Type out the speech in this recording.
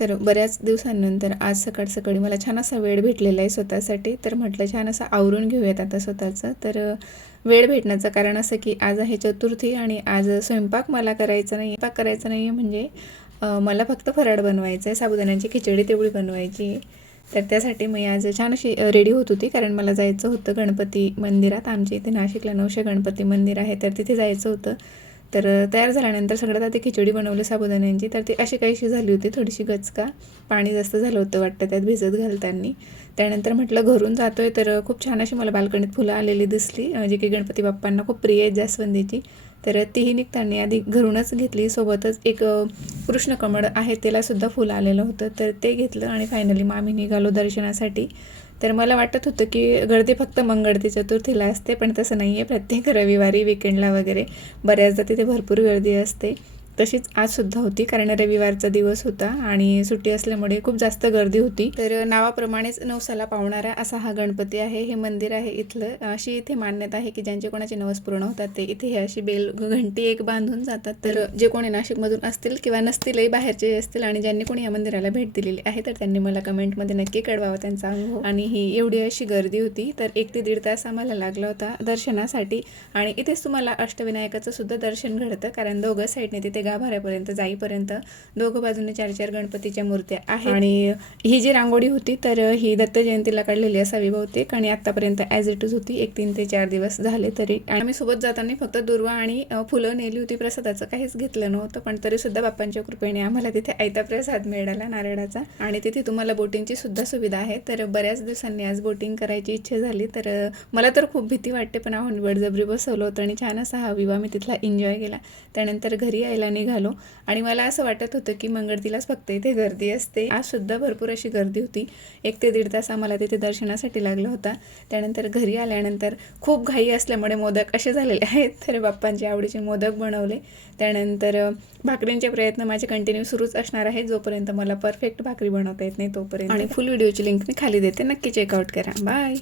तर बऱ्याच दिवसांनंतर आज सकाळ सकाळी मला छान असा वेळ भेटलेला आहे स्वतःसाठी. तर म्हटलं छान असं आवरून घेऊयात आता स्वतःचं. तर वेळ भेटण्याचं कारण असं की आज आहे चतुर्थी आणि आज स्वयंपाक मला करायचा नाही. स्वयंपाक करायचा नाही आहे म्हणजे मला फक्त फराळ बनवायचं आहे. साबुदाण्याची खिचडी तेवढी बनवायची आहे. तर त्यासाठी मी आज छान अशी रेडी होत होती, कारण मला जायचं होतं गणपती मंदिरात. आमच्या इथे नाशिकला 900 गणपती मंदिर आहे, तर तिथे जायचं होतं. तर तयार झाल्यानंतर सगळ्यात आधी खिचडी बनवली साबुदाण्यांची. तर ती अशी काहीशी झाली होती, थोडीशी गचका, पाणी जास्त झालं होतं वाटतं त्यात भिजत घालताना. त्यानंतर म्हटलं घरून जातो आहे, तर खूप छान अशी मला बाल्कनीत फुलं आलेली दिसली, जी की गणपती बाप्पांना खूप प्रिय आहे, जास्वंदीची. तर तीही निघताना आधी घरूनच घेतली. सोबतच एक कृष्णकमळ आहे, त्यालासुद्धा फुलं आलेलं होतं, तर ते घेतलं आणि फायनली मग आम्ही निघालो दर्शनासाठी. तर मला वाटत होतं की गर्दी फक्त मंगळ ते चतुर्थीला असते, पण तसं नाही आहे. प्रत्येक रविवारी विकेंडला वगैरे बऱ्याचदा तिथे भरपूर गर्दी असते. तशीच आजसुद्धा होती, कारण रविवारचा दिवस होता आणि सुट्टी असल्यामुळे खूप जास्त गर्दी होती. तर नावाप्रमाणेच नवसाला पावणारा असा हा गणपती आहे. हे मंदिर आहे इथलं. अशी इथे मान्यता आहे की ज्यांचे कोणाचे नवस पूर्ण होतात ते इथे हे अशी बेल घंटी एक बांधून जातात. तर जे कोणी नाशिकमधून असतील किंवा नसतीलही, बाहेरचे असतील आणि ज्यांनी कोणी या मंदिराला भेट दिलेली आहे, तर त्यांनी मला कमेंटमध्ये नक्की कळवावं त्यांचा अनुभव. आणि ही एवढी अशी गर्दी होती, तर 1 ते 1.5 तास आम्हाला लागला होता दर्शनासाठी. आणि इथेच तुम्हाला अष्टविनायकाचं सुद्धा दर्शन घडतं, कारण दोघं साईडने तिथे गाभाऱ्यापर्यंत जाईपर्यंत दोघं बाजूने 4-4 गणपतीच्या मूर्त्या आहेत. आणि ही जी रांगोळी होती, तर ही दत्त जयंतीला काढलेली असावी बहुतेक, आणि आत्तापर्यंत ॲज इट इज होती. 1 3 ते 4 दिवस झाले तरी. आणि आम्ही सोबत जाताना फक्त दुर्वा आणि फुलं नेली होती, प्रसादाचं काहीच घेतलं नव्हतं. पण तरीसुद्धा बाप्पांच्या कृपेने आम्हाला तिथे आयता प्रसाद मिळाला नारळाचा. आणि तिथे तुम्हाला बोटिंगची सुद्धा सुविधा आहे. तर बऱ्याच दिवसांनी आज बोटिंग करायची इच्छा झाली. तर मला तर खूप भीती वाटते, पण आम्ही बळजबरी बसवलं होतं आणि छान असा हा विवाह मी तिथला एन्जॉय केला. त्यानंतर घरी यायला निघालो आणि मला असं वाटत होतं की मंगळतीलाच फक्त इथे गर्दी असते. आजसुद्धा भरपूर अशी गर्दी होती. 1 ते 1.5 तास आम्हाला तिथे दर्शनासाठी लागला होता. त्यानंतर घरी आल्यानंतर खूप घाई असल्यामुळे मोदक असे झालेले आहेत, तर बाप्पांचे आवडीचे मोदक बनवले. त्यानंतर भाकरींचे प्रयत्न माझे कंटिन्यू सुरूच असणार आहे, जोपर्यंत मला परफेक्ट भाकरी बनवता येत नाही तोपर्यंत. आणि फुल व्हिडिओची लिंक मी खाली देते, नक्की चेकआउट करा. बाय.